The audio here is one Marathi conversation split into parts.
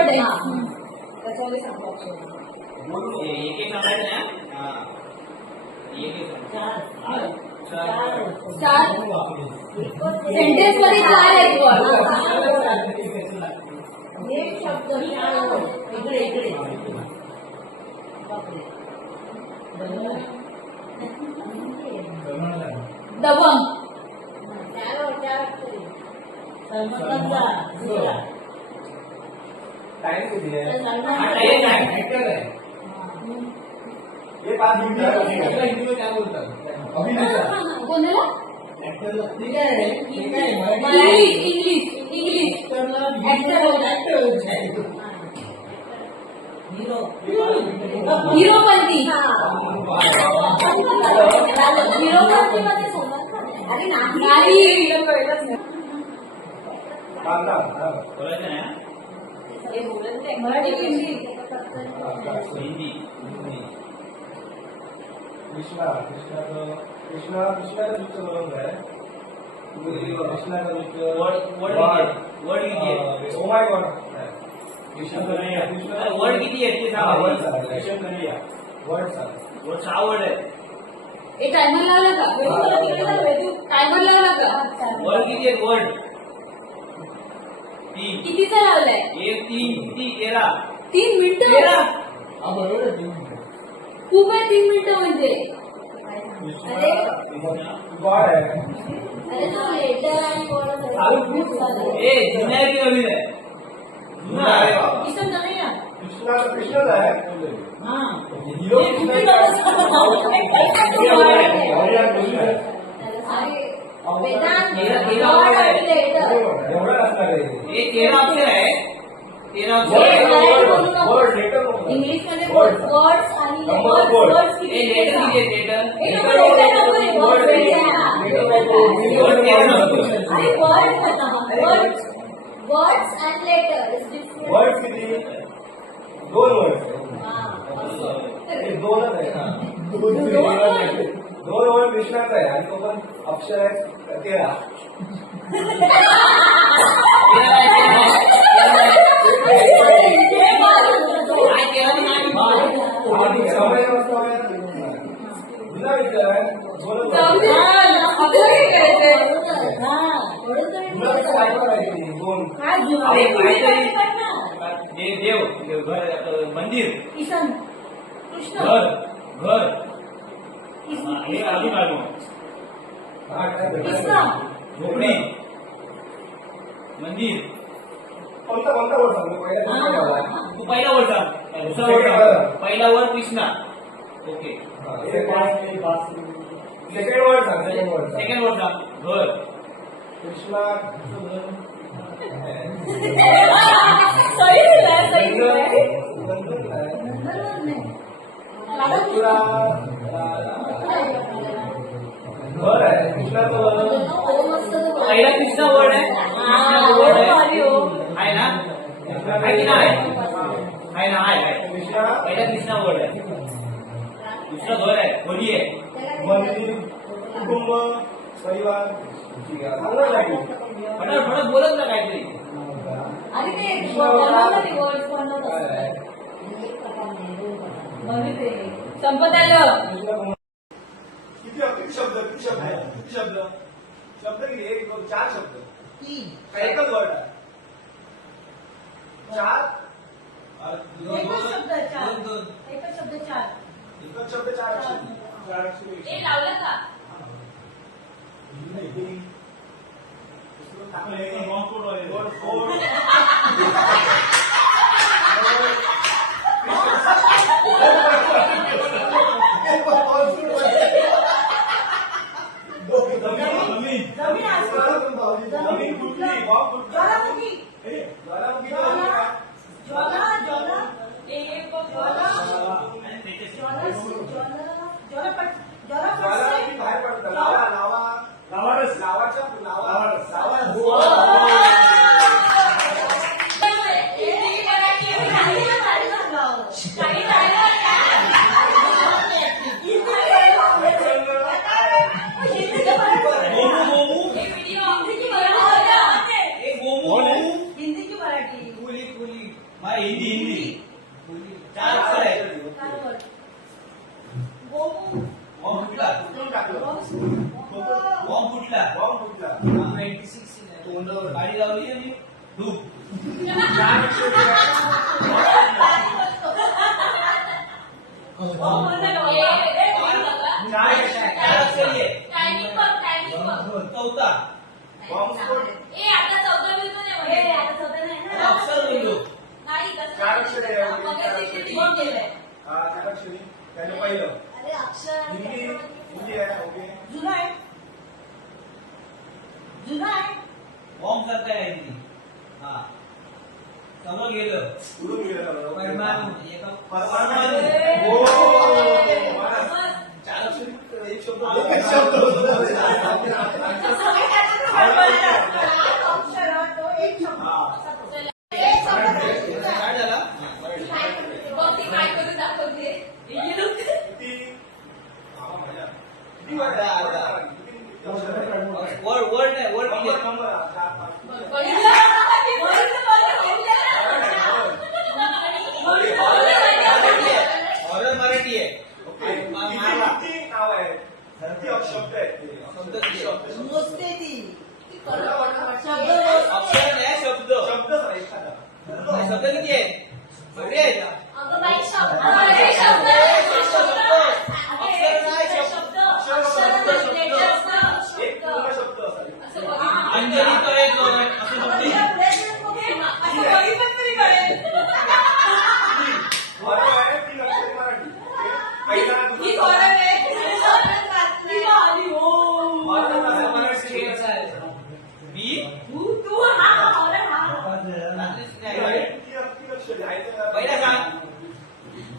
वर्ड आहे. त्याच्यामध्ये सांगतो ऑप्शन. एक एक सांगायचं ना. हा एक एक चार सेंटेन्स मध्ये 4 आहेत वर्ड. एक शब्द इकडे इकडे दबंग टाइम किती आहे? ये 5 मिनिट हिंदी में क्या बोलतात? अभिनेता कोणाला ऍक्टर ठीक आहे इंग्लिश हिरो बनती मध्ये सोबत अरे नाही कांदा बोलायचं ना. मराठी हिंदी हिंदी कृष्णा कृष्णा कृष्णा कृष्णा का पिक्चर बरोबर आहे. कृष्णा का पिक्चर वर्ड किती आहे? Oh my God Krishna Kanhaiya word किती आहे ते सांगा. कृष्ण कन्हैया वर्ड सांग. वर्ड 6 वर्ड आहे. हे टायमर लावला का टायमर लावला का वर्ड किती आहेत? वर्ड 3. कितीचा लावलाय 1 3 किती 13. 3 मिनिटं तेरा. हा बरोबर आहे 3 मिनिटं. खूप आहे 3 मिनिटं म्हणजे अरे गॉड आहे. अरे तो लेटर आणि वर्ड ए जुना आहे की नवीन आहे? जुना आहे. किसन नाही ना कृष्णा कृष्णच आहे. हिरो वेदांत तेरा वर्ड आहे. एवढं असणार आहे. हे 13 अक्षर आहे. 13 अक्षर आहे. वर्ड लेटर इंग्लिश मध्ये वर्ड्स आणि वर्ड्स हे लेटर किती आहे? Letter words and letter is different word किती? 2 वर्ड दोनच आहे. 2 वर्ड कृष्णाचा आहे आणि तो पण अक्षर आहे 13. जुना विचार आहे. जुना देव घर मंदिर किसन कृष्ण घर घर हे अजून आलो. कृष्ण झोपडी मंदिर. कोणता कोणता वर्ड सांगतो तू पहिला वर्ड सांग. दुसरा वर्ड सांग. पहिला word Krishna. Okay. Second word सांग. सेकंड वर्ड सेकंड वर्ड सांग. घर कृष्णा सही दिलाय सही दिलाय घर आहे. कृष्णाचं पहिला कृष्णा वर्ड आहे. कृष्णा वर्ड आहे. आहे ना? आहे की नाही? आहे ना? आहे. कृष्णा पहिला कृष्णा वर्ड आहे. दुसरा घर आहे. खोली आहे. मंदिर कुटुंब परिवार चांगलं लागेल. फटाफट बोलत ना काहीतरी. आणि ते बनवलं वर्ड्स बनवलं संपत आलं. किती शब्द किती शब्द आहे? किती शब्द शब्द किती? 1 2 4 शब्द. एकच वर्ड आहे. 4 एकच शब्द 4 एकच शब्द 4 एकच शब्द 4 अक्षर. 4 अक्षर. हे लावलं का जमीन कुठली? ज्वालामुखी ज्वालामुखी ज्वालामुखी बाहेर पडतं. लावा लावा लावारस लावाच्या लावारस लावारस. हिंदी की मराठी. गाडी लावली आणि धूप. चार अक्षरी चार अक्षरी आहे. टायमिंग बघ, टायमिंग बघ. चौथा बॉम्बस्फोट ए, आता 14 मिनिटं नाही म्हणे. अक्षर बोललो. नाही, तसं चार नाही. अक्षरी आहे. मगाशी किती बोल केलंय? चार अक्षरी त्याने पहिलं अरे, अक्षर हिंदी हिंदी आहे ओके जुना आहे. जुना आहे. बॉम्ब सारखं आहे हिंदी. हा समोर गेलं. उडून गेलं बरोबर. परमाणु एका परमाणु. ए, हो. बस. चार अक्षरी एक शब्द एक शब्द सगळे त्याच्यातच बडबडतात. काय अक्षर आहे तो? एक शब्द. चला. एक शब्द. काय झालं? बघ, ती काय करून दाखवते. हे लोक. किती किती वाटतं? वर्ड वर्ड नाही वर्ड नंबर किती? नंबर चार पाच बघितलं? बघितलं, ऑर्डर मराठी आहे. ओके किती नाव आहे किती शब्द आहेत शब्द किती आहे? मोजते ती. अक्षर नाही शब्द. शब्दच आहे एखादा शब्द किती आहेत? सगळे आहेत. अगं बाई, शब्द आहे, शब्द आहे, शब्द आहे. अक्षर नाही, शब्द. अक्षर नाही, letters नाही, एक शब्द. पूर्ण शब्द असावे असं बघितलं. अंजली तळेकर असं शब्द आहे. असं बघितलं तरी कळेल. बरोबर आहे तीन अक्षरी मराठी पहिला ही बरं आहे. ही आली, हो. मराठी मी तू हा बरं, हा. तीन अक्षरी आहे पहिला सांग.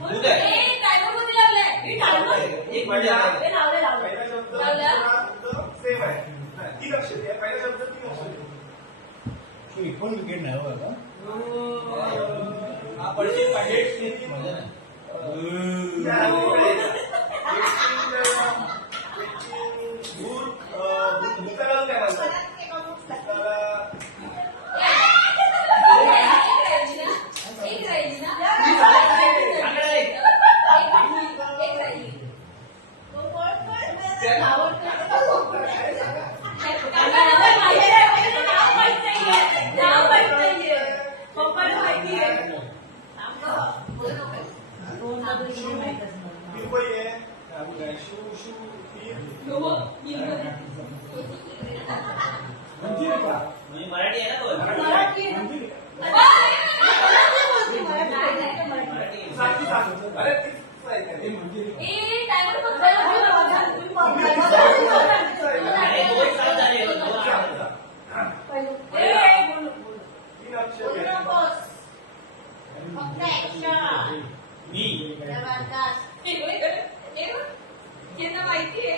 दूध आहे. ए, timer मध्ये लावलंय. हे timer. एक मिनिट आहे. हे लावलंय, लावलंय. पहिला शब्द लावला. दुसरा शब्द सेम आहे नाही, तीन अक्षरी आहे पहिला शब्द तीन अक्षरी कोण विकेट नाही हो आता हा पडशील पाहिजे. भूताला काय म्हणतात एक राहिली ना? चांगलं आहे. एक राहिली. नाव माहित नाहीये. पप्पाला माहिती आहे. पिंपई आहे शू शू तीन हो, हिंदी. म्हणजे मराठी आहे ना तो. मराठी. मराठी. साक्षी सांग अरे तीच आहे का ते? ए, timer फक्त लावला. अरे दोन साल झाले. दोन साल. ए, बोलू, बोलू. तीन अक्षरी आहे. मी त्यांना माहिती आहे.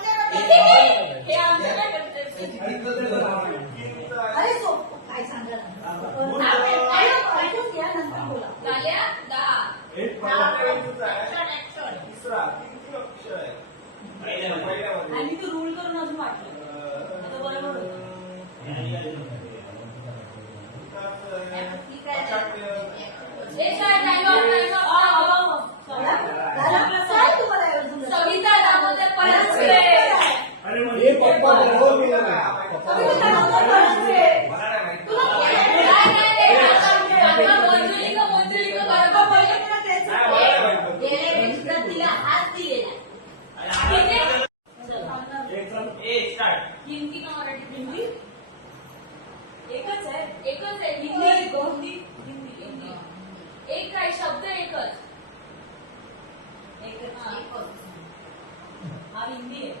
हे आमच्या अरे सोप काय सांगा झाल्या 10. एक पहिला आहे तिसरा किती अक्षर आहे पहिल्यामध्ये आणि तू रूल करून अजून वाटलं आता बरोबर होतं. ए, काय timer, timer. सविता दामोदर पळसरे. अरे मग हे पप्पा बरोबर केलं ना. मंजुलिका बरोबर बोलले. तिला हात दिलेला ठीक आहे? ए स्टार्ट. हिंदी का मराठी? हिंदी एकच आहे. एकच आहे. हिंदी हिंदी. हिंदी हिंदी. एक काय शब्द एकच. हा हिंदी आहे.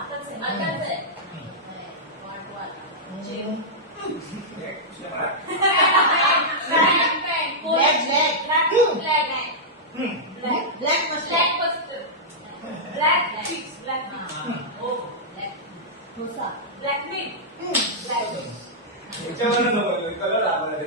आताच आहे. आताच आहे. याच्यावर कलर अरे